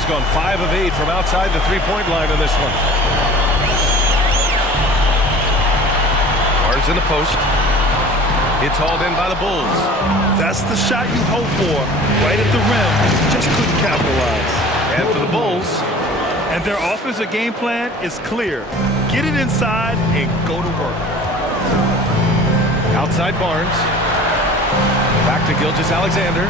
has gone 5 of 8 from outside the three-point line in this one. Barnes in the post. It's hauled in by the Bulls. That's the shot you hope for, right at the rim. Just couldn't capitalize. And for the Bulls. And their offensive game plan is clear. Get it inside and go to work. Outside Barnes. Back to Gilgeous-Alexander.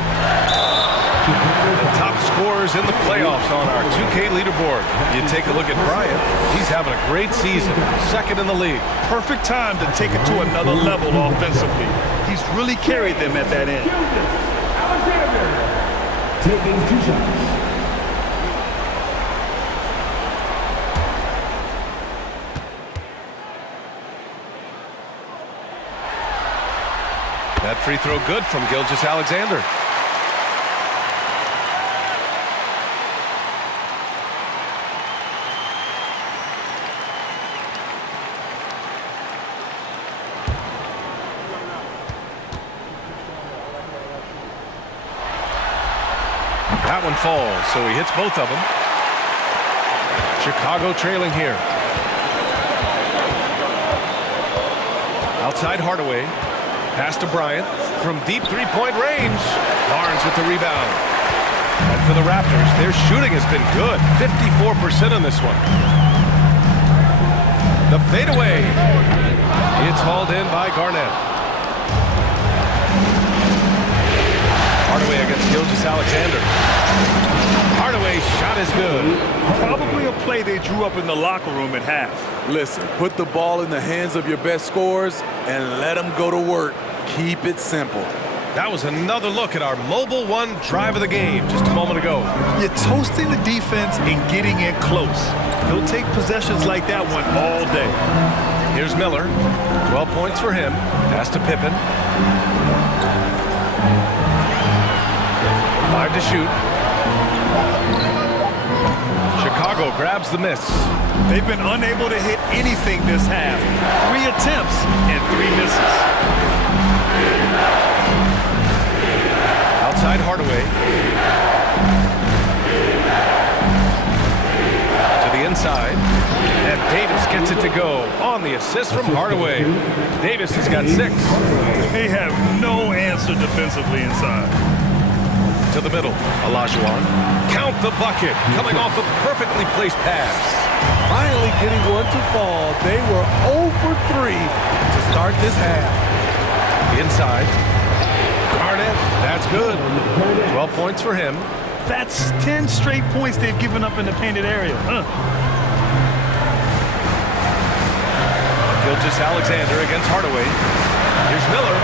The top scorers in the playoffs on our 2K leaderboard. You take a look at Bryant. He's having a great season. Second in the league. Perfect time to take it to another level offensively. He's really carried them at that end. Alexander taking 2 shots. That free throw good from Gilgeous-Alexander. That one falls, so he hits both of them. Chicago trailing here. Outside Hardaway. Pass to Bryant from deep three-point range. Barnes with the rebound. And for the Raptors, their shooting has been good. 54% on this one. The fadeaway. It's hauled in by Garnett. Hardaway against Gilgeous-Alexander. Hardaway's shot is good. Probably a play they drew up in the locker room at half. Listen, put the ball in the hands of your best scorers and let them go to work. Keep it simple. That was another look at our Mobile One drive of the game just a moment ago. You're toasting the defense and getting in close. They'll take possessions like that one all day. Here's Miller. 12 points for him. Pass to Pippen. 5 to shoot. Chicago grabs the miss. They've been unable to hit anything this half. 3 attempts and 3 misses. Outside Hardaway. To the inside. And Davis gets it to go on the assist from Hardaway. Davis has got 6. They have no answer defensively inside. To the middle. Olajuwon. Count the bucket. Coming off a perfectly placed pass. Finally getting one to fall. They were 0 for 3 to start this half. Inside. Garnett. That's good. 12 points for him. That's 10 straight points they've given up in the painted area. Gilgeous-Alexander against Hardaway. Here's Miller.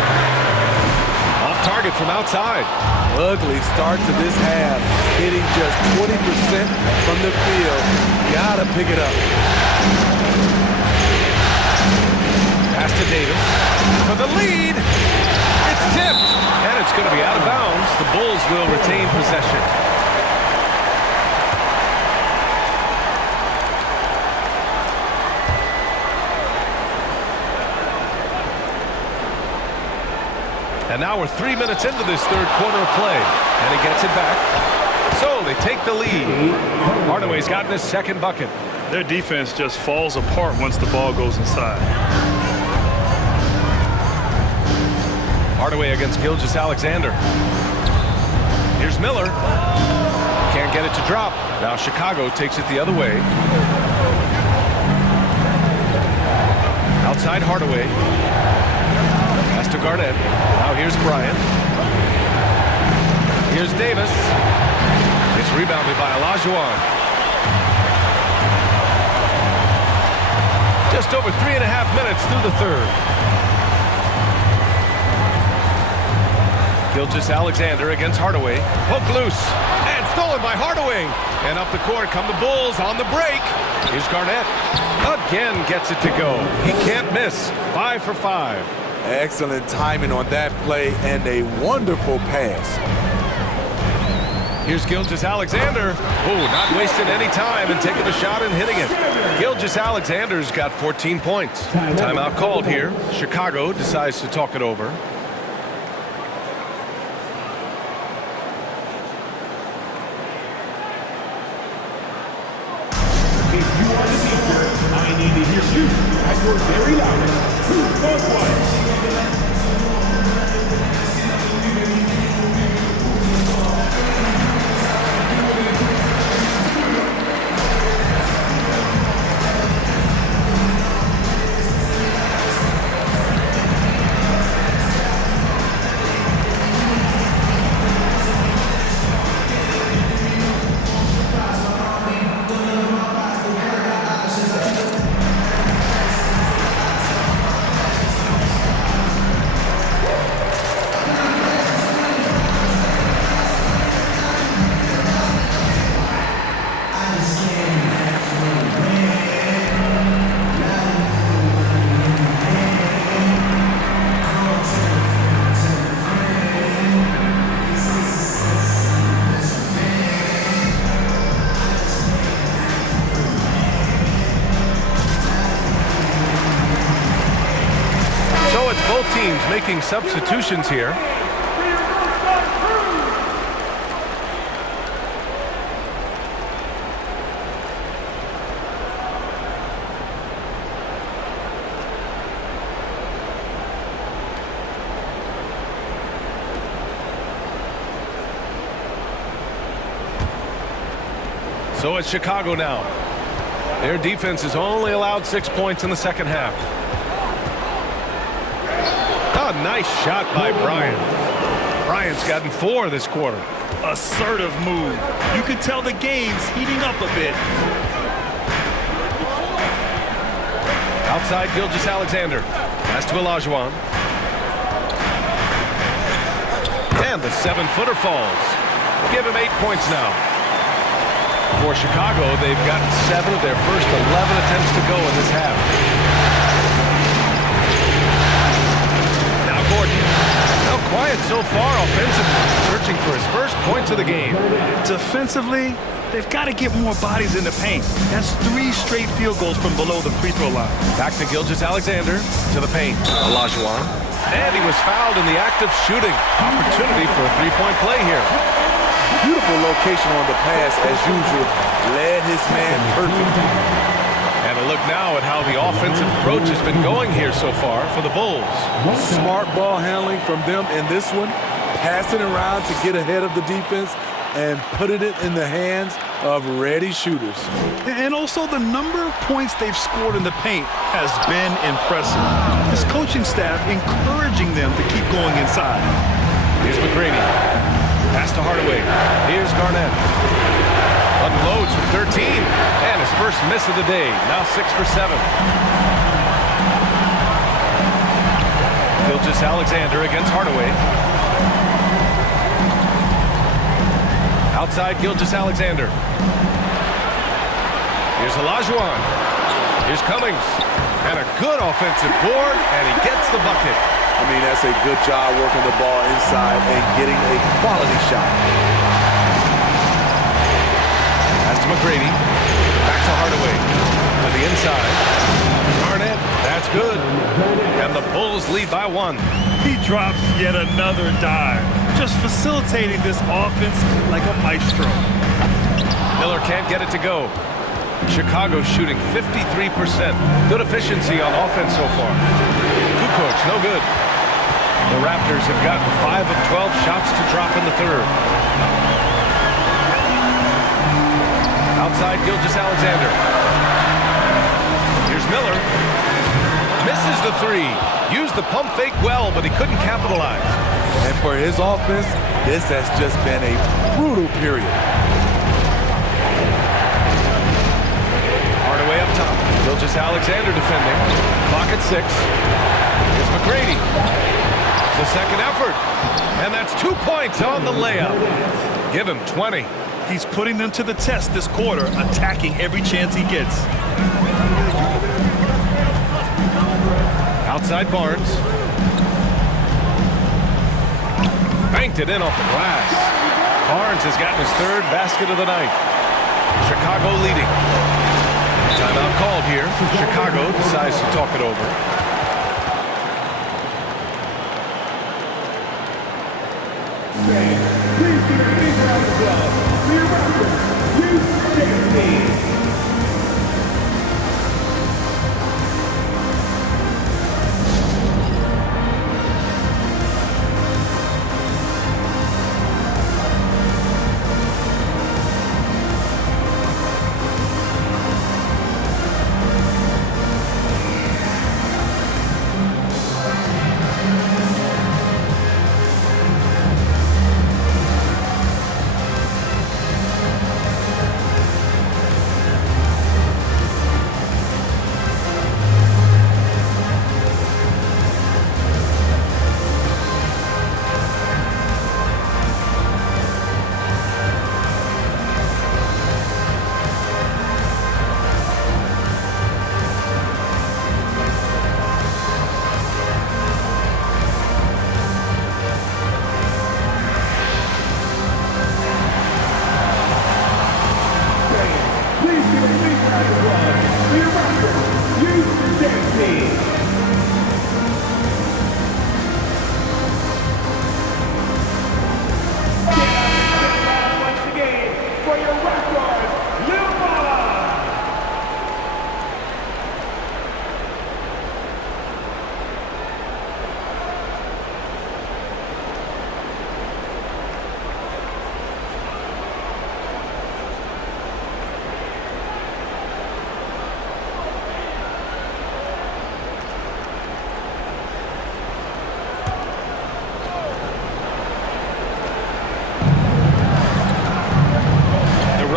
Off target from outside. Ugly start to this half. Hitting just 20% from the field. Gotta pick it up. Pass to Davis. For the lead. It's tipped. And it's going to be out of bounds. The Bulls will retain possession. And now we're 3 minutes into this third quarter of play. And he gets it back. So they take the lead. Hardaway's gotten his second bucket. Their defense just falls apart once the ball goes inside. Hardaway against Gilgeous-Alexander. Here's Miller. Can't get it to drop. Now Chicago takes it the other way. Outside Hardaway. Pass to Garnett. Now here's Bryant. Here's Davis. It's rebounded by Olajuwon. Just over 3.5 minutes through the third. Gilgeous-Alexander against Hardaway. Poke loose. And stolen by Hardaway. And up the court come the Bulls on the break. Here's Garnett. Again gets it to go. He can't miss. 5 for 5. Excellent timing on that play and a wonderful pass. Here's Gilgeous-Alexander. Oh, not wasting any time and taking the shot and hitting it. Gilgeous-Alexander's got 14 points. Timeout called here. Chicago decides to talk it over. If you are the teacher, I need to hear you at your very loudest. 2-1. Both teams making substitutions here. So it's Chicago now. Their defense has only allowed 6 points in the second half. Oh, nice shot by Bryant. Bryant's gotten 4 this quarter. Assertive move. You can tell the game's heating up a bit. Outside Gilgeous-Alexander. Pass to Olajuwon. And the 7-footer falls. Give him 8 points now. For Chicago, they've gotten 7 of their first 11 attempts to go in this half. Now Gordon. Now quiet so far offensively, searching for his first points of the game. Defensively, they've got to get more bodies in the paint. That's 3 straight field goals from below the free throw line. Back to Gilgeous-Alexander to the paint. Olajuwon. And he was fouled in the act of shooting. Opportunity for a 3-point play here. Beautiful location on the pass as usual. Led his man perfectly. And a look now at how the offensive approach has been going here so far for the Bulls. Smart ball handling from them in this one. Passing around to get ahead of the defense and putting it in the hands of ready shooters. And also the number of points they've scored in the paint has been impressive. His coaching staff encouraging them to keep going inside. Here's McGrady. Pass to Hardaway. Here's Garnett. Unloads from 13. And his first miss of the day. Now 6 for 7. Gilgeous-Alexander against Hardaway. Outside Gilgeous-Alexander. Here's Olajuwon. Here's Cummings. And a good offensive board. And he gets the bucket. I mean, that's a good job working the ball inside and getting a quality shot. Pass to McGrady. Back to Hardaway. To the inside. Garnett. That's good. And the Bulls lead by 1. He drops yet another dive. Just facilitating this offense like a maestro. Miller can't get it to go. Chicago shooting 53%. Good efficiency on offense so far. Kukoc, no good. The Raptors have gotten 5 of 12 shots to drop in the third. Outside Gilgeous-Alexander. Here's Miller. Misses the 3. Used the pump fake well, but he couldn't capitalize. And for his offense, this has just been a brutal period. Hardaway up top. Gilgeous-Alexander defending. Clock at 6. Here's McGrady. The second effort. And that's 2 points on the layup. Give him 20. He's putting them to the test this quarter, attacking every chance he gets. Outside Barnes. Banked it in off the glass. Barnes has gotten his 3rd basket of the night. Chicago leading. Timeout called here. Chicago decides to talk it over. Please give a big round of applause for your Raptors, Youth 16.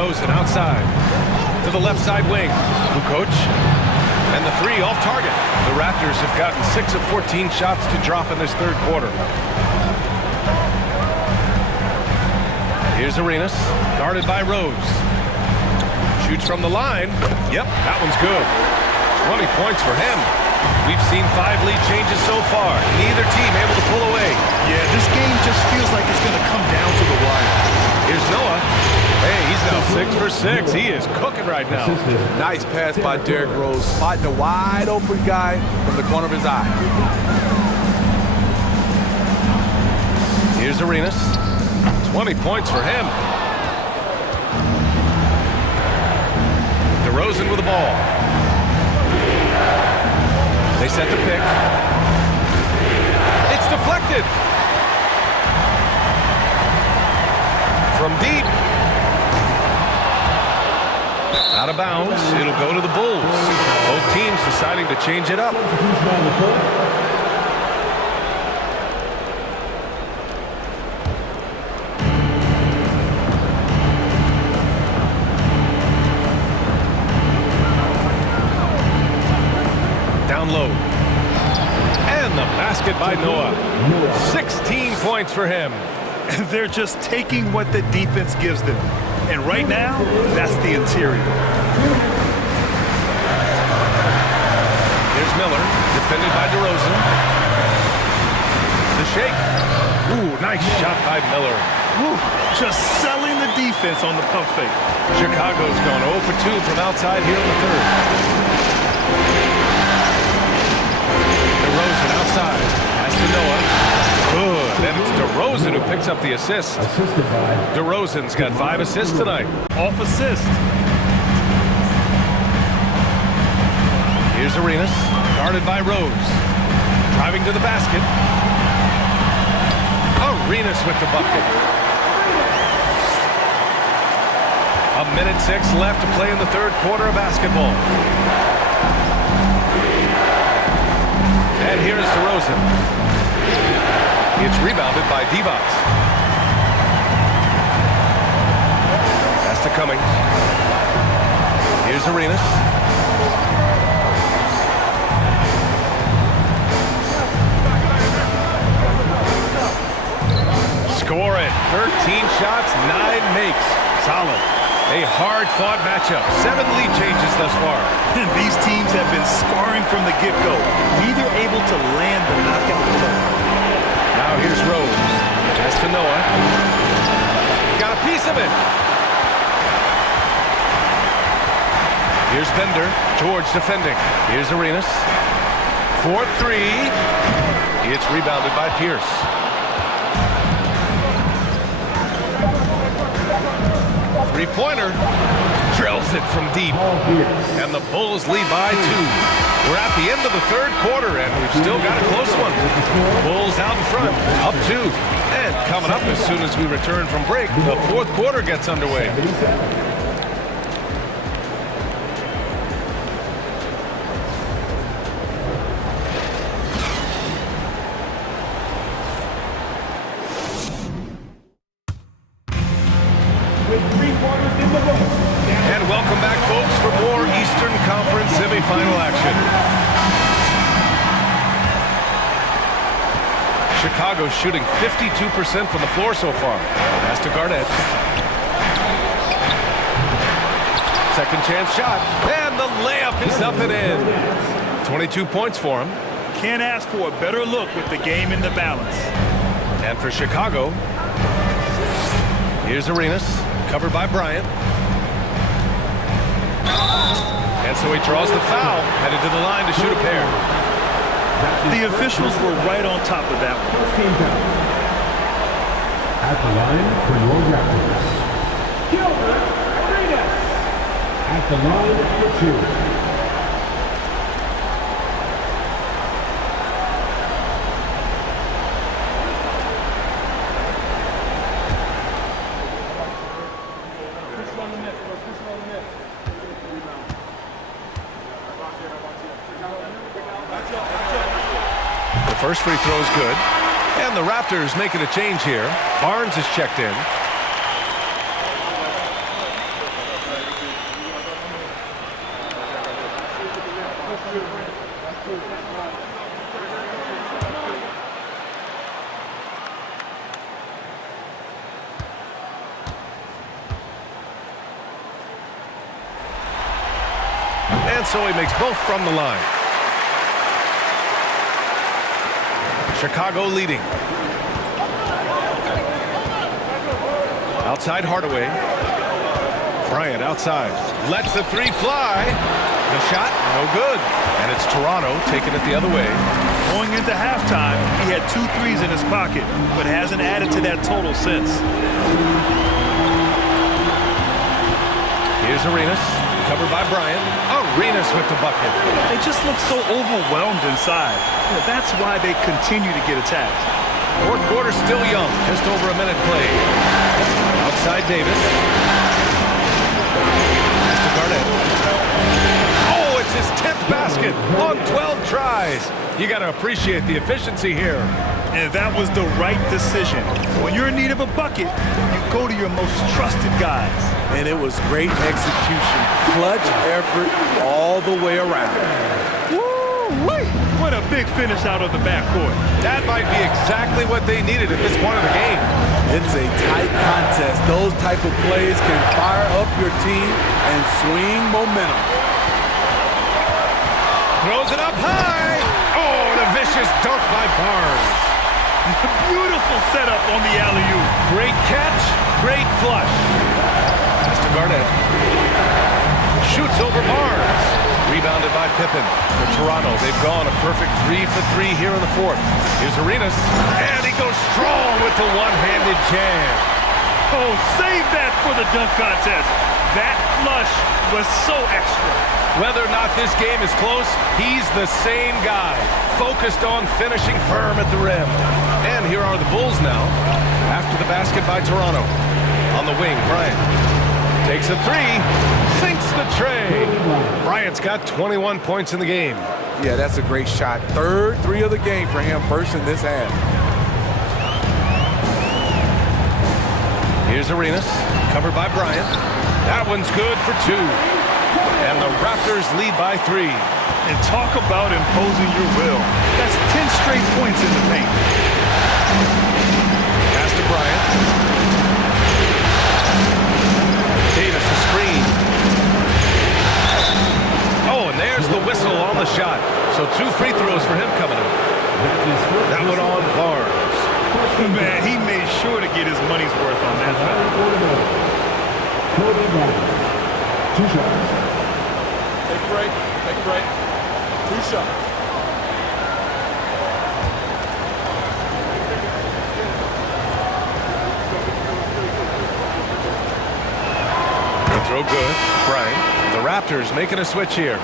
DeRozan outside to the left side wing. Kukoc. And the three off target. The Raptors have gotten 6 of 14 shots to drop in this third quarter. Here's Arenas, guarded by Rose. Shoots from the line. Yep, that one's good. 20 points for him. We've seen 5 lead changes so far. Neither team able to pull away. Yeah, this game just feels like it's going to come down to the wire. Here's Noah. Hey, he's now 6 for 6. He is cooking right now. Nice pass by Derrick Rose, spotting a wide open guy from the corner of his eye. Here's Arenas. 20 points for him. DeRozan with the ball. They set the pick. It's deflected. From deep. Out of bounds. It'll go to the Bulls. Both teams deciding to change it up. Down low. And the basket by Noah. 16 points for him. They're just taking what the defense gives them. And right now, that's the interior. Here's Miller, defended by DeRozan. The shake. Ooh, nice shot by Miller. Woo, just selling the defense on the pump fake. Chicago's gone 0 for 2 from outside here in the third. DeRozan outside. Pass to Noah. Good. And it's DeRozan who picks up the assist. DeRozan's got 5 assists tonight. Off assist. Here's Arenas, guarded by Rose. Driving to the basket. Arenas with the bucket. 1:06 left to play in the third quarter of basketball. And here's DeRozan. It's rebounded by Divac. Pass to Cummings. Here's Arenas. Score it. 13 shots, 9 makes. Solid. A hard-fought matchup. 7 lead changes thus far. And these teams have been sparring from the get-go. Neither able to land the knockout blow. Now here's Rose. Pass to Noah. Got a piece of it. Here's Bender. George defending. Here's Arenas. 4-3. It's rebounded by Pierce. Three-pointer. Drills it from deep. And the Bulls lead by 2. We're at the end of the third quarter, and we've still got a close one. Bulls out in front, up 2. And coming up as soon as we return from break, the fourth quarter gets underway. And welcome back, folks, for more Eastern Conference semifinal action. Chicago's shooting 52% from the floor so far. Pass to Garnett. Second chance shot. And the layup is up and in. 22 points for him. Can't ask for a better look with the game in the balance. And for Chicago, here's Arenas, covered by Bryant. And so he draws the foul, headed to the line to shoot a pair. The officials were right on top of that one. At the line for your Raptors, Gilbert Arenas. At the line for 2. First free throw is good. And the Raptors making a change here. Barnes is checked in. so he makes both from the line. Chicago leading. Outside Hardaway. Bryant outside. Lets the three fly. The shot, no good. And it's Toronto taking it the other way. Going into halftime, he had 2 threes in his pocket, but hasn't added to that total since. Here's Arenas, covered by Bryant. Arenas with the bucket. They just look so overwhelmed inside. That's why they continue to get attacked. Fourth quarter still young, just over a minute played. Outside Davis. Pass to Garnett. Oh, it's his 10th basket on 12 tries. You got to appreciate the efficiency here. And that was the right decision. When you're in need of a bucket, you go to your most trusted guys. And it was great execution. Clutch effort all the way around. Woo-wee! What a big finish out of the backcourt. That might be exactly what they needed at this point of the game. It's a tight contest. Those type of plays can fire up your team and swing momentum. Throws it up high. Oh, and a vicious dunk by Barnes. Beautiful setup on the alley-oop. Great catch, great flush. Pass to Garnett. Shoots over Barnes. Rebounded by Pippen. For Toronto, they've gone a perfect 3 for 3 here in the fourth. Here's Arenas. And he goes strong with the one-handed jam. Oh, save that for the dunk contest. That flush was so extra. Whether or not this game is close, he's the same guy. Focused on finishing firm at the rim. And here are the Bulls now. After the basket by Toronto. On the wing, Bryant. Takes a three. Sinks the tray. Bryant's got 21 points in the game. Yeah, that's a great shot. Third three of the game for him, first in this half. Here's Arenas, covered by Bryant. That one's good for 2. And the Raptors lead by 3. And talk about imposing your will. That's 10 straight points in the paint. Pass to Bryant. Davis a screen. Oh, and there's the whistle on the shot. So 2 free throws for him coming up. That one on Barnes. Man, he made sure to get his money's worth on that foul. Kobe Bryant. 2 shots. Take a break. Take a break. 2 shots. The throw good. Bryant. The Raptors making a switch here.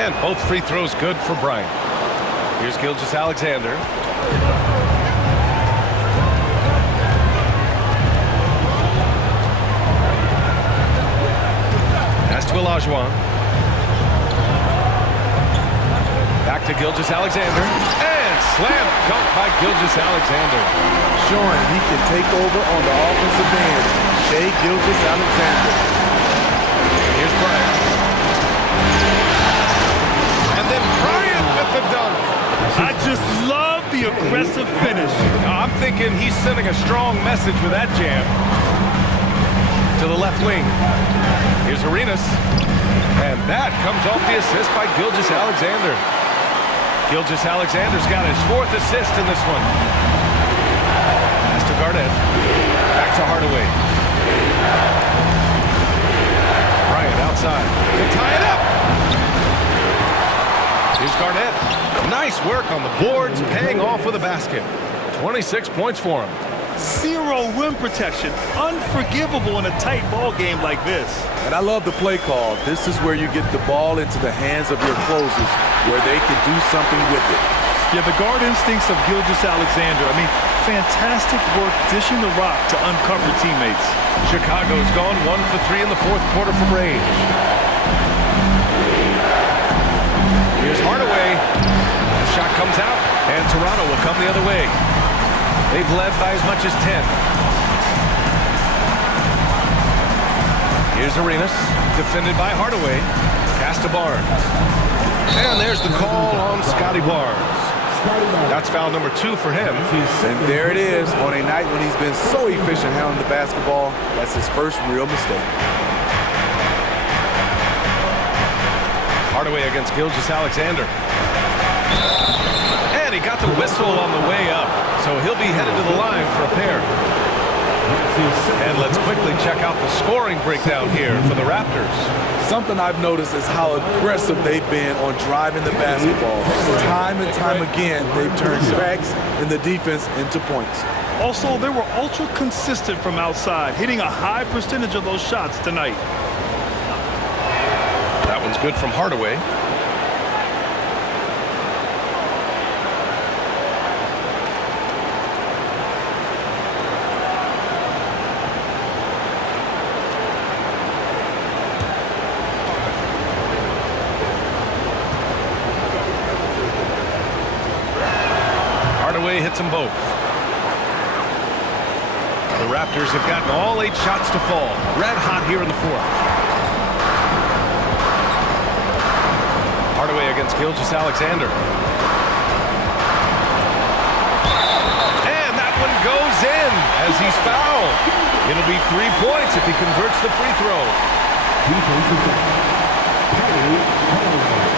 And both free throws good for Bryant. Here's Gilgeous-Alexander. Pass to Olajuwon. Back to Gilgeous-Alexander. And slam dunk by Gilgeous-Alexander. Showing he can take over on the offensive end. Shai Gilgeous-Alexander. Here's Bryant. And then Bryant with the dunk. I just love the aggressive finish. I'm thinking he's sending a strong message with that jam. To the left wing. Here's Arenas. And that comes off the assist by Gilgeous-Alexander. Gilgeous-Alexander's got his 4th assist in this one. Pass to Garnett. Back to Hardaway. Bryant outside to tie it up. Here's Garnett. Nice work on the boards, paying off with a basket. 26 points for him. 0 rim protection. Unforgivable in a tight ball game like this. And I love the play call. This is where you get the ball into the hands of your closers, where they can do something with it. Yeah, the guard instincts of Gilgeous-Alexander. I mean, fantastic work dishing the rock to uncover teammates. Chicago's gone 1 for 3 in the fourth quarter from range. Here's Hardaway. The shot comes out, and Toronto will come the other way. They've led by as much as 10. Here's Arenas, defended by Hardaway. Pass to Barnes. And there's the call on Scotty Barnes. That's foul number 2 for him. And there it is. On a night when he's been so efficient handling the basketball, that's his first real mistake. Hardaway against Gilgeous-Alexander. And he got the whistle on the way up, so he'll be headed to the line for a pair. And let's quickly check out the scoring breakdown here for the Raptors. Something I've noticed is how aggressive they've been on driving the basketball. Time and time again, they've turned cracks in the defense into points. Also, they were ultra consistent from outside, hitting a high percentage of those shots tonight. That one's good from Hardaway. Hardaway hits them both. The Raptors have gotten all 8 shots to fall. Red hot here in the 4th. Hardaway against Gilgeous-Alexander. And that one goes in as he's fouled. It'll be 3 points if he converts the free throw. Defensive foul. Kyrie Hardaway.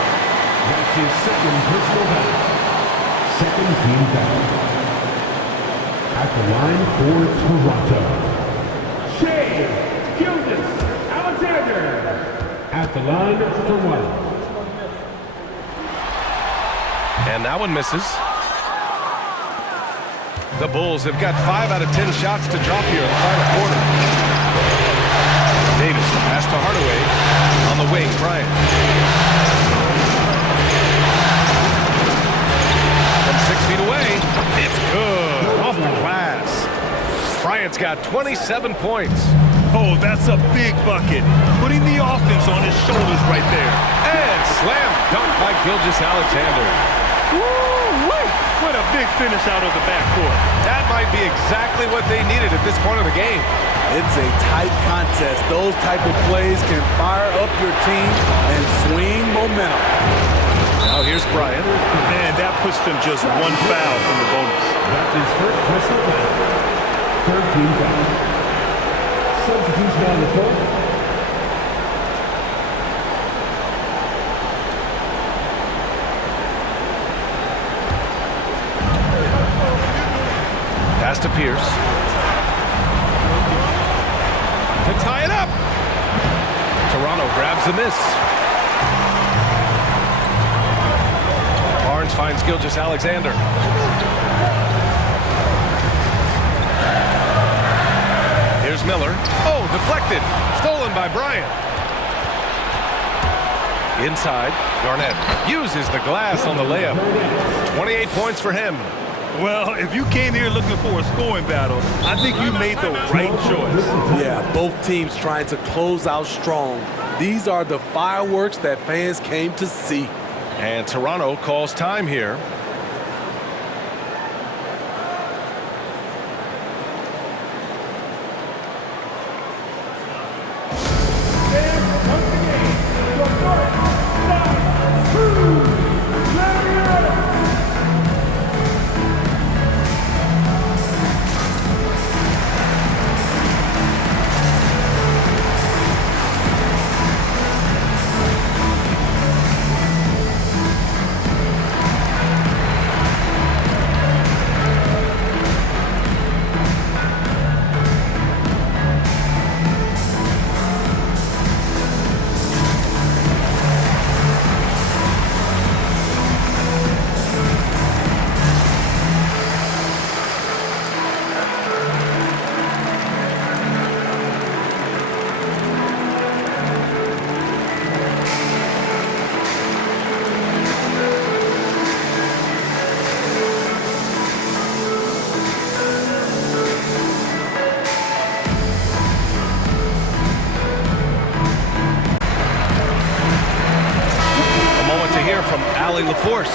That's his second personal foul. Second team foul. At the line for Toronto, Shai Gilgeous-Alexander. At the line for 1. And that one misses. The Bulls have got 5 out of 10 shots to drop here in the final quarter. Davis, the pass to Hardaway. On the wing, Bryant. From 6 feet away, it's good. Off the glass. Bryant's got 27 points. Oh, that's a big bucket. Putting the offense on his shoulders right there. And slam dunk by Gilgeous-Alexander. Woo-wee! What a big finish out of the backcourt. That might be exactly what they needed at this point of the game. It's a tight contest. Those type of plays can fire up your team and swing momentum. Now here's Bryant. And that puts them just 1 foul from the bonus. That's his first personal foul. Third team foul. Substitution on the court. Pass to Pierce. To tie it up. Toronto grabs the miss. Barnes finds Gilgeous-Alexander. Here's Miller. Oh, deflected. Stolen by Bryant. Inside, Garnett uses the glass on the layup. 28 points for him. Well, if you came here looking for a scoring battle, I think you made the right choice. Yeah, both teams trying to close out strong. These are the fireworks that fans came to see. And Toronto calls time here. From Allie LaForce.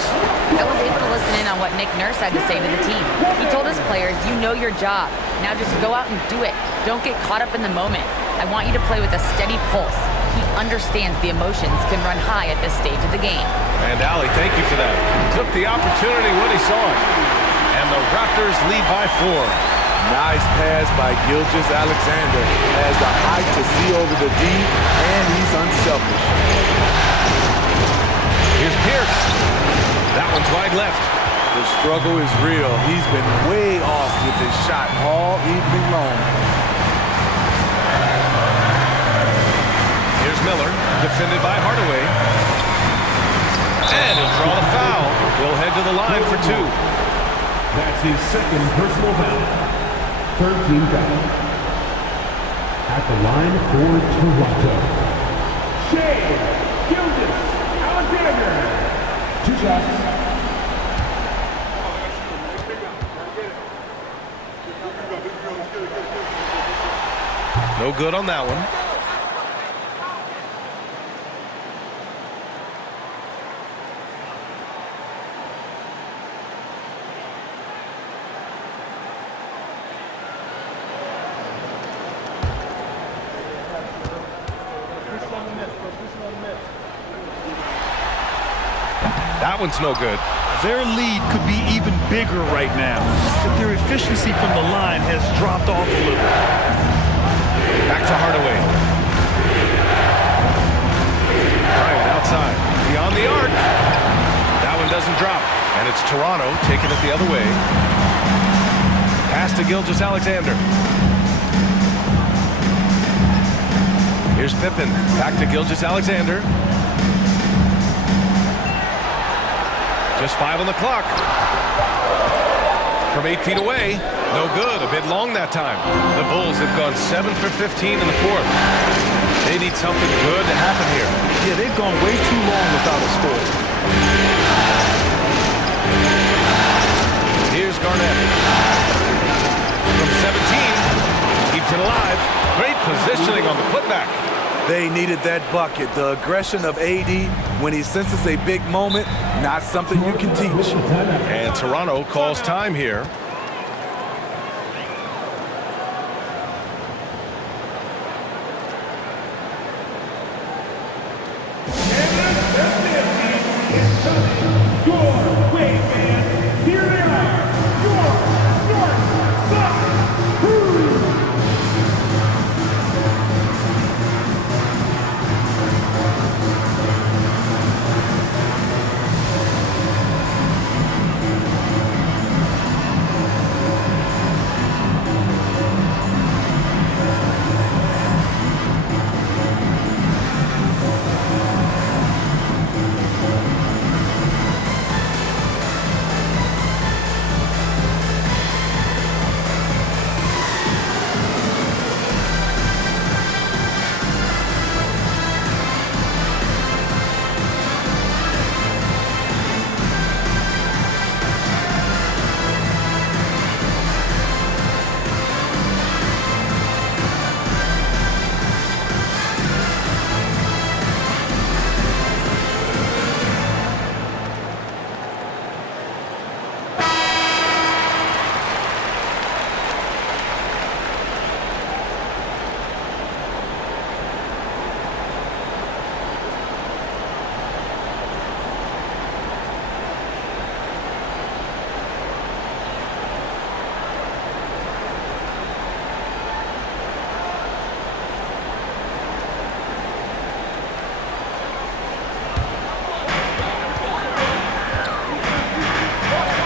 I was able to listen in on what Nick Nurse had to say to the team. He told his players, you know your job. Now just go out and do it. Don't get caught up in the moment. I want you to play with a steady pulse. he understands the emotions can run high at this stage of the game. And Allie, thank you for that. Took the opportunity when he saw it. And the Raptors lead by 4. Nice pass by Gilgeous-Alexander. Has the height to see over the D, and he's unselfish. Here's Pierce. That one's wide left. The struggle is real. He's been way off with his shot all evening long. Here's Miller, defended by Hardaway. And he'll draw the foul. He'll head to the line for 2. That's his second personal foul. 13 foul. At the line for Toronto, Shai Gilgeous-Alexander. 2 shots. No good on that one. That one's no good. Their lead could be even bigger right now, but their efficiency from the line has dropped off a little. Back to Hardaway. Bryant outside. Beyond the arc. That one doesn't drop. And it's Toronto taking it the other way. Pass to Gilgeous-Alexander. Here's Pippen. Back to Gilgeous-Alexander. Just 5 on the clock. From 8 feet away. No good. A bit long that time. The Bulls have gone 7 for 15 in the 4th. They need something good to happen here. Yeah, they've gone way too long without a score. Here's Garnett. From 17. Keeps it alive. Great positioning on the putback. They needed that bucket. The aggression of AD when he senses a big moment, not something you can teach. And Toronto calls time here.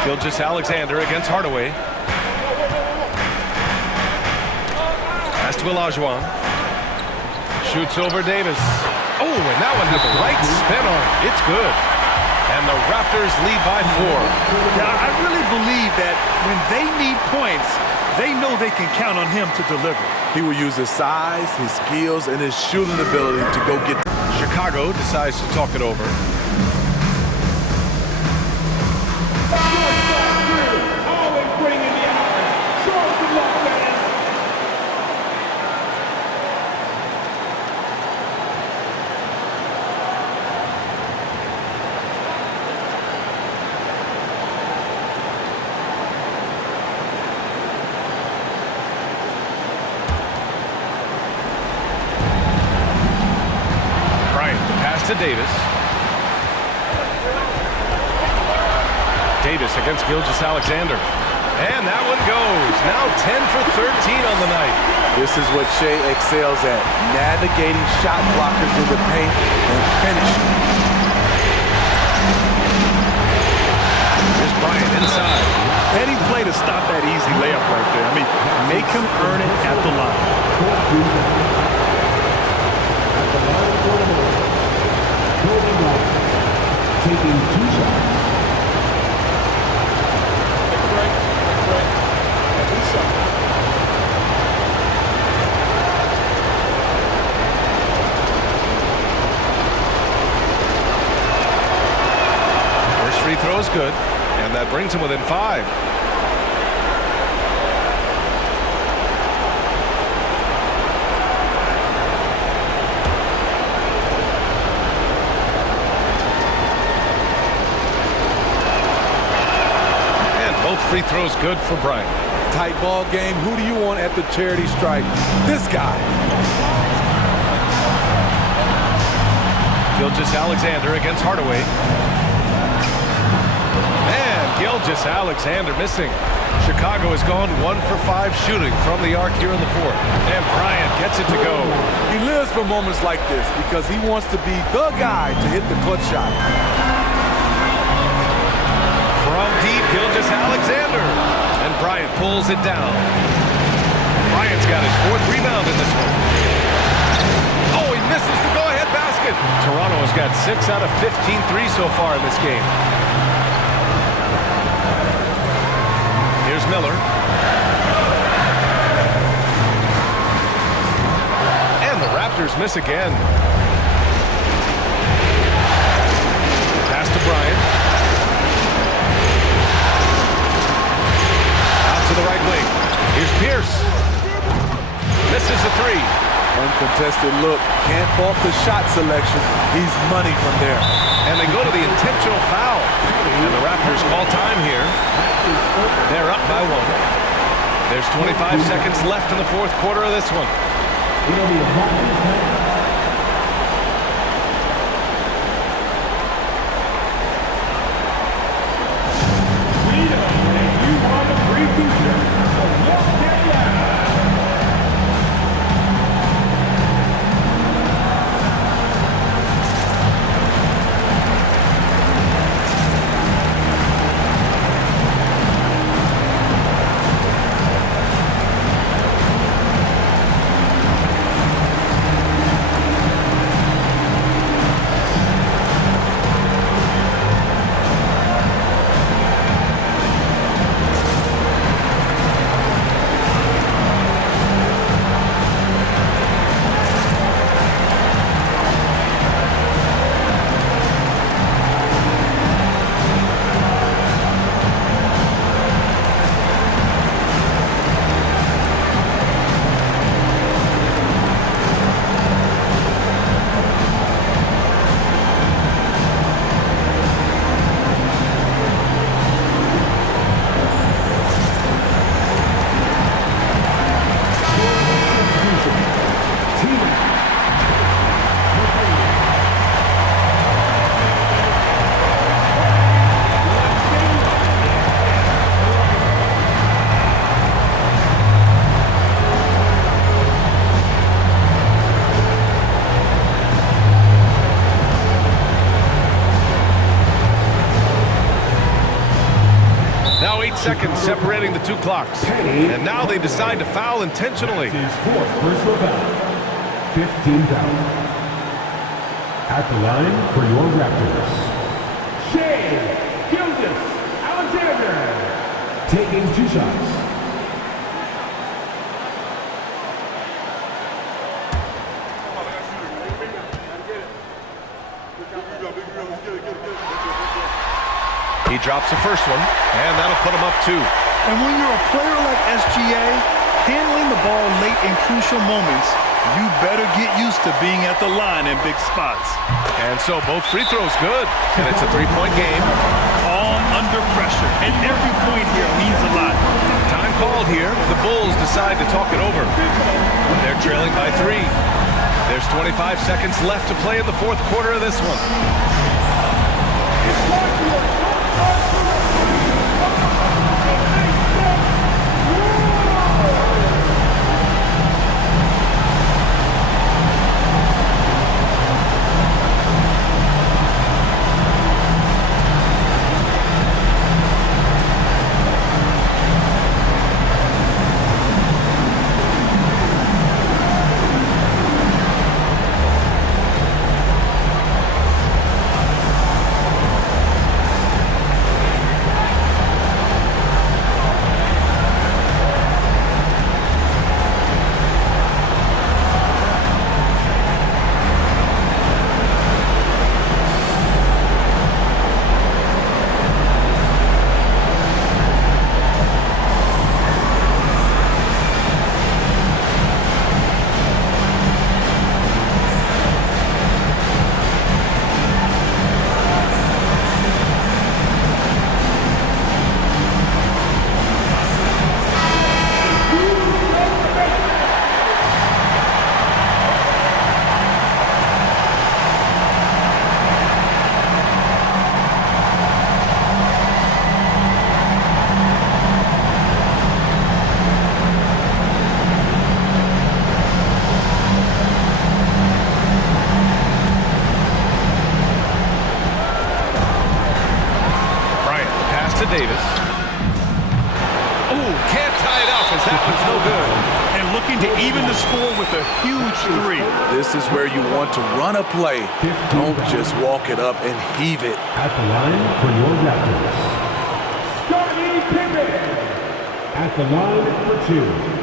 Gilgeous-Alexander against Hardaway. Pass to Olajuwon. Shoots over Davis. Oh, and that one had the right spin on it. It's good. And the Raptors lead by 4. Now, I really believe that when they need points, they know they can count on him to deliver. He will use his size, his skills, and his shooting ability to go get. Chicago decides to talk it over. to Davis. Davis against Gilgeous-Alexander. And that one goes. Now 10 for 13 on the night. This is what Shai excels at, navigating shot blockers in the paint and finishing. Here's Bryant inside. Any play to stop that easy layup right there. I mean, make him earn it at the line. At the line for the moment, Kobe Bryant taking 2 shots. First free throw is good, and that brings him within 5. Free throws good for Bryant. Tight ball game. Who do you want at the charity stripe? This guy. Gilgeous-Alexander against Hardaway. And Gilgeous-Alexander missing. Chicago has gone 1 for 5 shooting from the arc here in the 4th. And Bryant gets it to go. He lives for moments like this because he wants to be the guy to hit the clutch shot. From deep, Gilgeous-Alexander. And Bryant pulls it down. Bryant's got his 4th rebound in this one. Oh, he misses the go-ahead basket. Toronto has got 6 out of 15 threes so far in this game. Here's Miller. And the Raptors miss again. Pass to Bryant. To the right wing. Here's Pierce. Misses the 3. Uncontested look. Can't fault the shot selection. He's money from there. And they go to the intentional foul. And the Raptors call time here. They're up by 1. There's 25 seconds left in the 4th quarter of this one. It'll be a Raptors time. Now 8 seconds separating the 2 clocks. And now they decide to foul intentionally. His 4th personal foul. 15 foul. At the line for your Raptors, Shai Gilgeous-Alexander taking 2 shots. He drops the first one, and that'll put him up 2. And when you're a player like SGA, handling the ball late in crucial moments, you better get used to being at the line in big spots. And so both free throws good, and it's a 3-point game. Calm under pressure, and every point here means a lot. Time called here. The Bulls decide to talk it over. They're trailing by 3. There's 25 seconds left to play in the fourth quarter of this one. Davis. Oh, can't tie it up as that one's no good. And looking to even the score with a huge three. This is where you want to run a play. Don't just walk it up and heave it. At the line for your Raptors, Scottie Pippen. At the line for 2.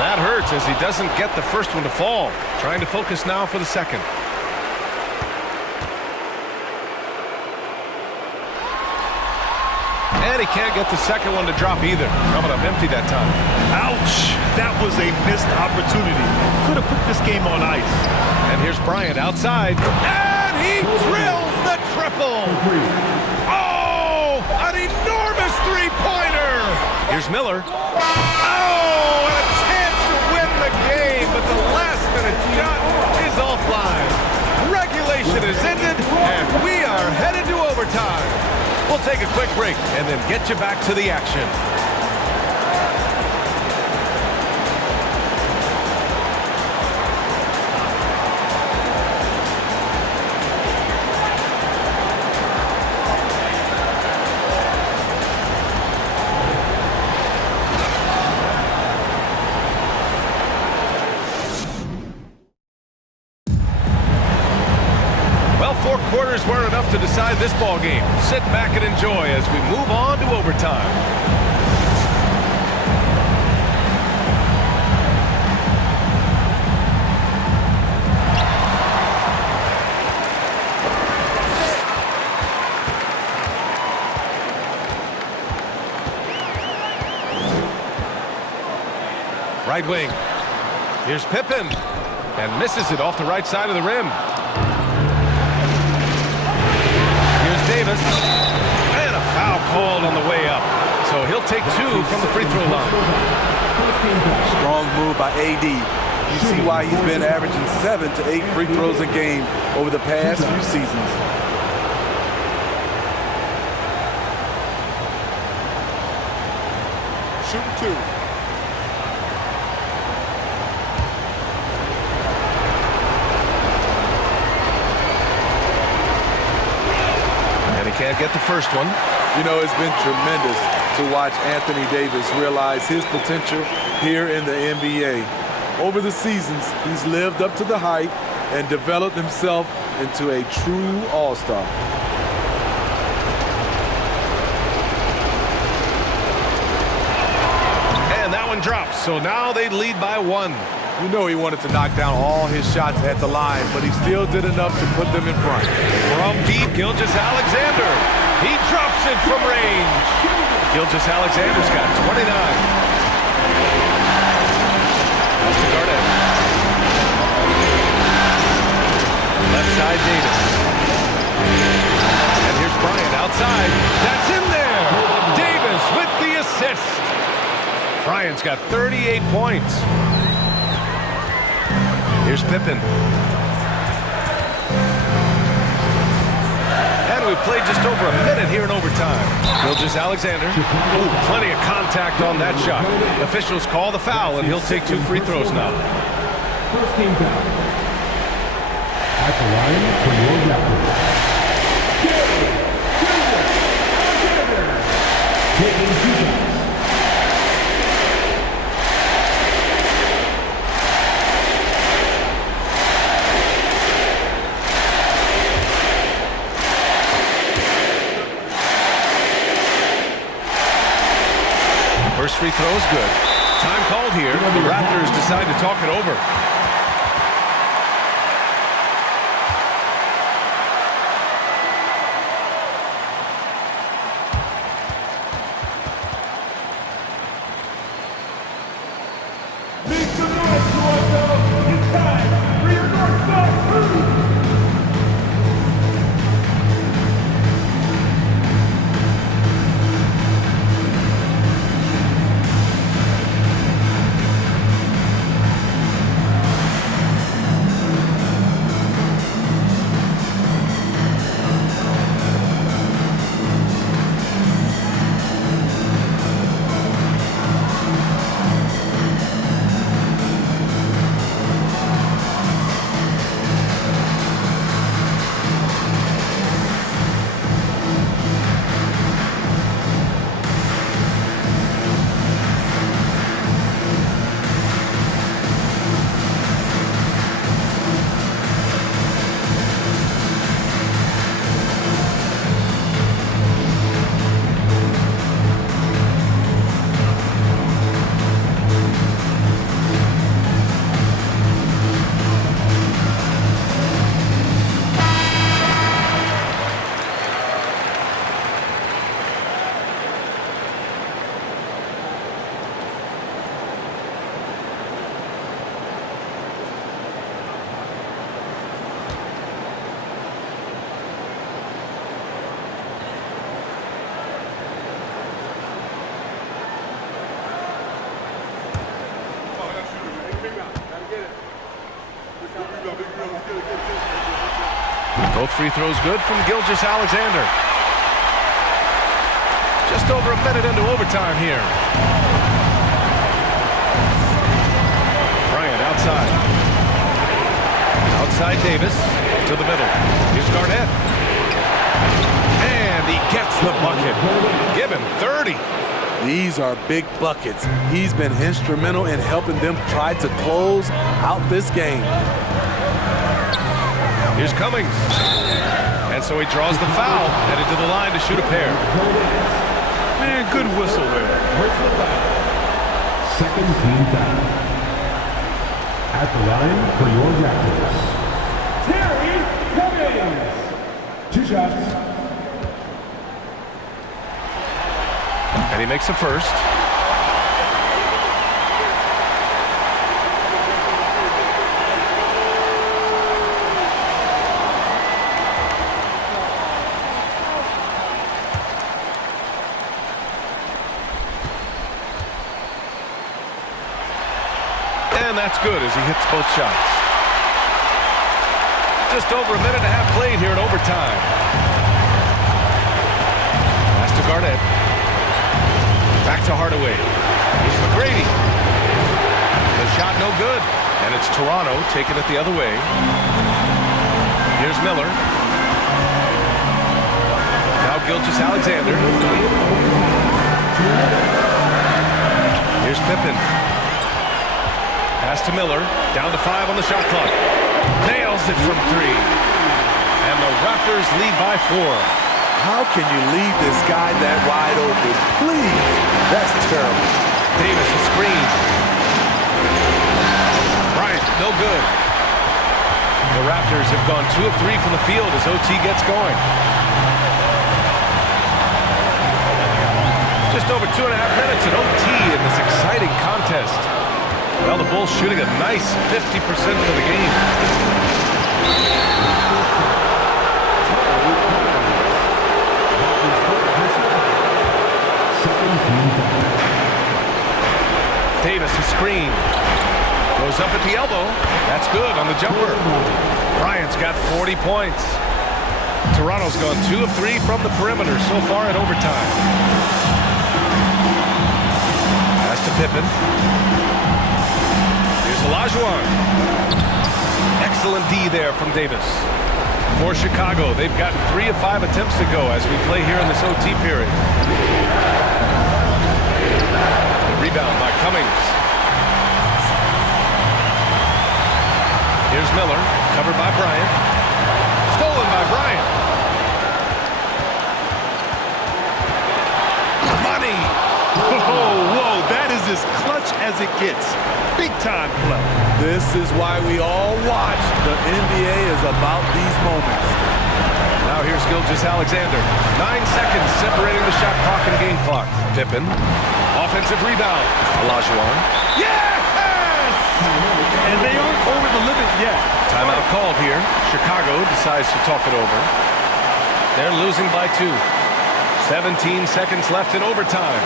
That hurts as he doesn't get the first one to fall. Trying to focus now for the second. And he can't get the second one to drop either. Coming up empty that time. Ouch! That was a missed opportunity. Could have put this game on ice. And here's Bryant outside. And he drills the triple! Oh! An enormous three-pointer! Here's Miller. Oh! And a chance to win the game, but the last-minute shot is offline. Regulation is ended, and we are headed to overtime. We'll take a quick break and then get you back to the action. Well, 4 quarters weren't enough to decide this ball game. Sit back and enjoy as we move on to overtime. Right wing. Here's Pippen. And misses it off the right side of the rim. Davis, and a foul called on the way up. So he'll take 2 from the free throw line. Strong move by AD. You see why he's been averaging 7 to 8 free throws a game over the past few seasons. Shoot 2. Can't get the first one. You know, it's been tremendous to watch Anthony Davis realize his potential here in the NBA. Over the seasons, he's lived up to the hype and developed himself into a true all-star. And that one drops, so now they lead by 1. You know he wanted to knock down all his shots at the line, but he still did enough to put them in front. From deep, Gilgeous-Alexander. He drops it from range. Gilgeous-Alexander's got 29. Pass to Garnett. Left side, Davis. Bryant's got 38 points. Here's Pippen. And we've played just over a minute here in overtime. Gilgeous-Alexander. Ooh, plenty of contact on that shot. Officials call the foul, and he'll take 2 free throws now. First team foul. At the line for your Raptors. Taking 2 shots. First free throw is good. Time called here. The Raptors decide to talk it over. Make some noise, Toronto! It's time for your North-South crew! Both free throws good from Gilgeous-Alexander. Just over a minute into overtime here. Bryant outside. Outside Davis to the middle. Here's Garnett. And he gets the bucket. Give him 30. These are big buckets. He's been instrumental in helping them try to close out this game. Here's Cummings. And so he draws the foul, headed to the line to shoot a pair. Man, good whistle there. Second team foul. At the line for your Raptors. Terry Cummings. 2 shots. And he makes a first. And that's good as he hits both shots. Just over a minute and a half played here in overtime. Pass to Garnett. Back to Hardaway. Here's McGrady. The shot no good. And it's Toronto taking it the other way. Here's Miller. Now Gilgeous-Alexander. Here's Pippen. Pass to Miller. Down to 5 on the shot clock. Nails it from 3. And the Raptors lead by 4. How can you leave this guy that wide open? Please. That's terrible. Davis a screen. Bryant, no good. The Raptors have gone 2 of 3 from the field as OT gets going. Just over 2.5 minutes at OT in this exciting contest. Well, the Bulls shooting a nice 50% for the game. screen. Goes up at the elbow. That's good on the jumper. Bryant's got 40 points. Toronto's gone 2 of 3 from the perimeter so far in overtime. Pass to Pippen. Here's Olajuwon. Excellent D there from Davis. For Chicago, they've gotten 3 of 5 attempts to go as we play here in this OT period. The rebound by Cummings. Here's Miller, covered by Bryant. Stolen by Bryant. Money! Whoa, that is as clutch as it gets. Big time play. This is why we all watch. The NBA is about these moments. Now here's Gilgeous-Alexander. 9 seconds separating the shot clock and game clock. Pippen. Offensive rebound. Olajuwon. Yes! And they aren't over the limit yet. Timeout called here. Chicago decides to talk it over. They're losing by 2. 17 seconds left in overtime.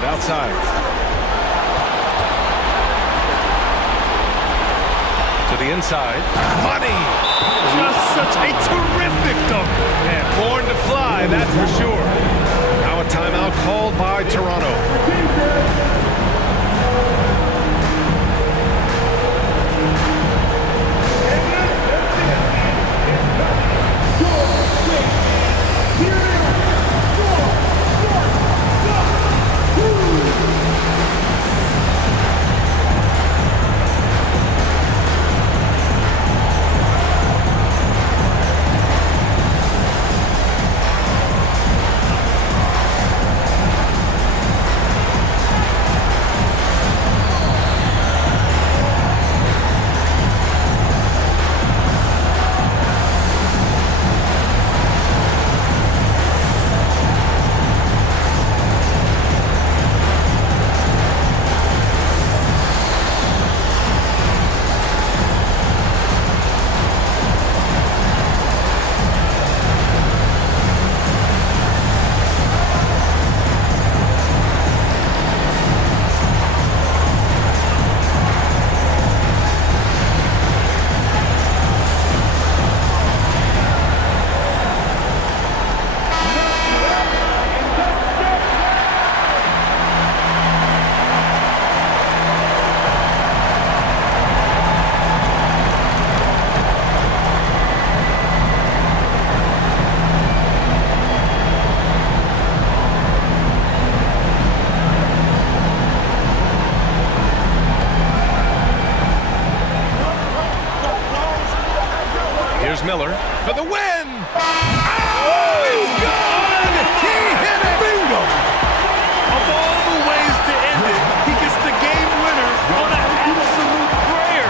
Outside. To the inside. Money! Just such a terrific dunk. And born to fly, that's for sure. Now a timeout called by Toronto. Miller for the win! Oh, it's good! He hit it! Bingo! Of all the ways to end it, he gets the game winner on an absolute prayer.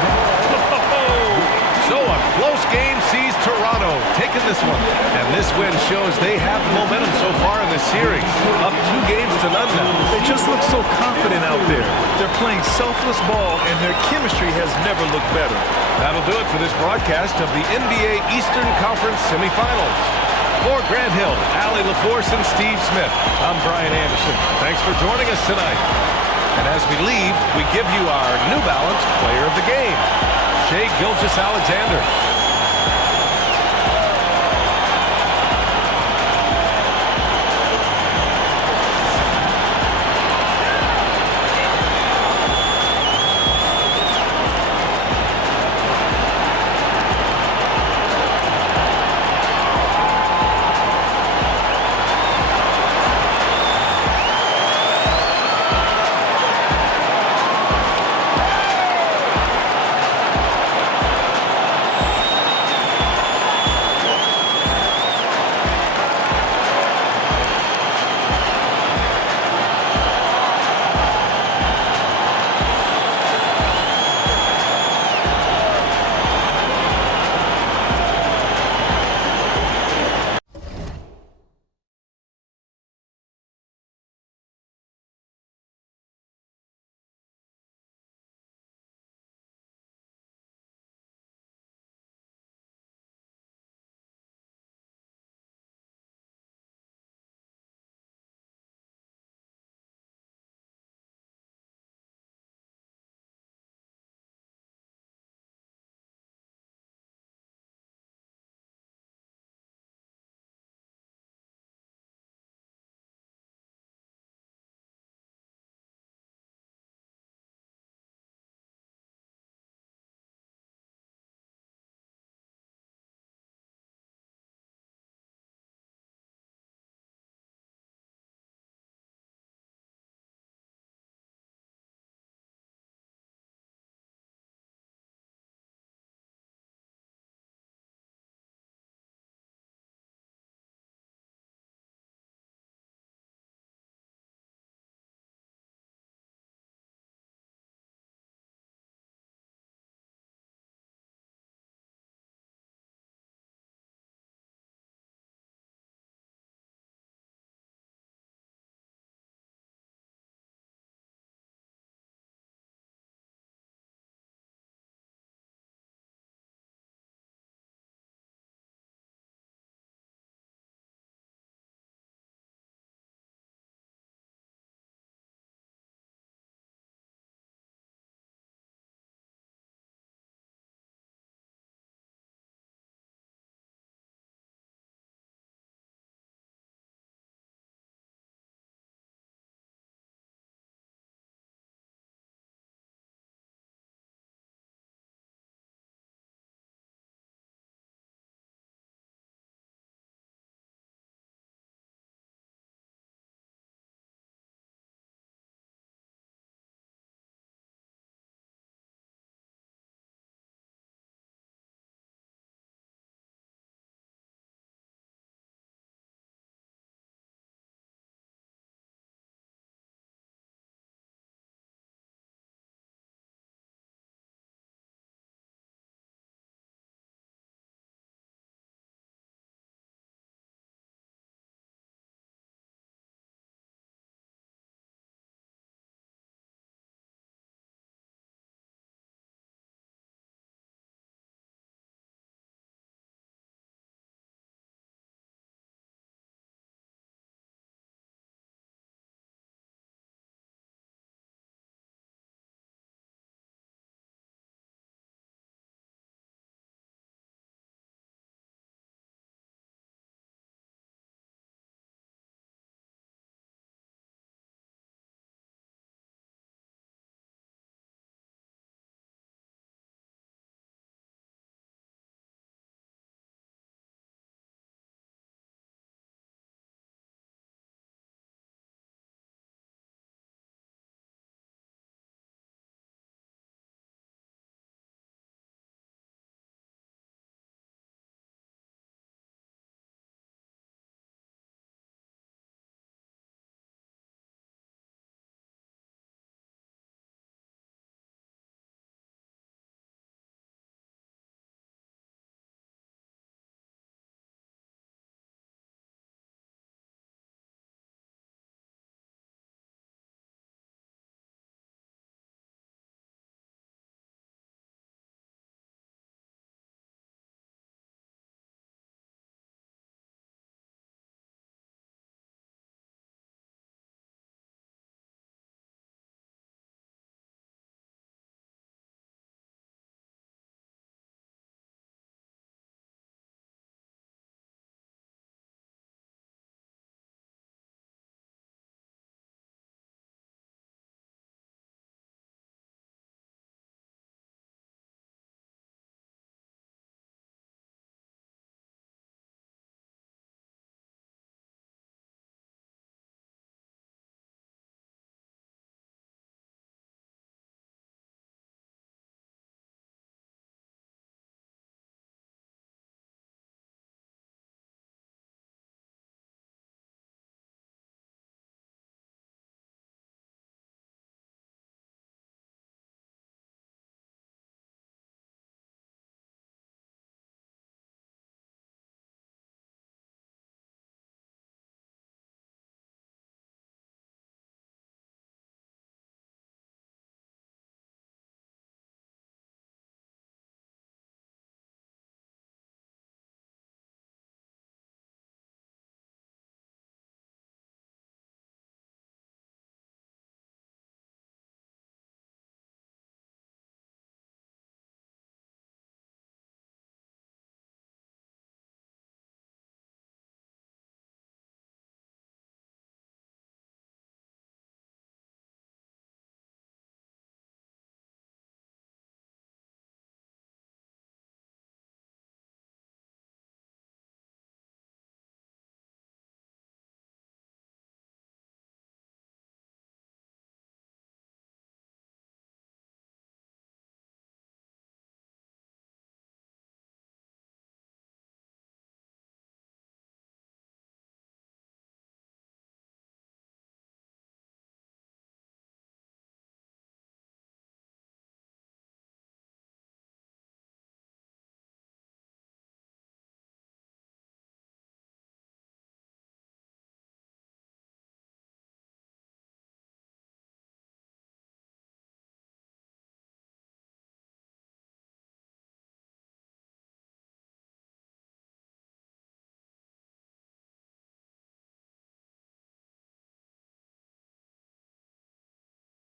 So a close game sees Toronto taking this one. And this win shows they have the momentum so far in this series. Up 2 games to none now. They just look so confident out there. They're playing selfless ball, and their chemistry has never looked better. That'll do it for this broadcast of the NBA Eastern Conference semifinals. For Grant Hill, Allie LaForce, and Steve Smith, I'm Brian Anderson. Thanks for joining us tonight. And as we leave, we give you our New Balance Player of the Game, Shai Gilgeous-Alexander.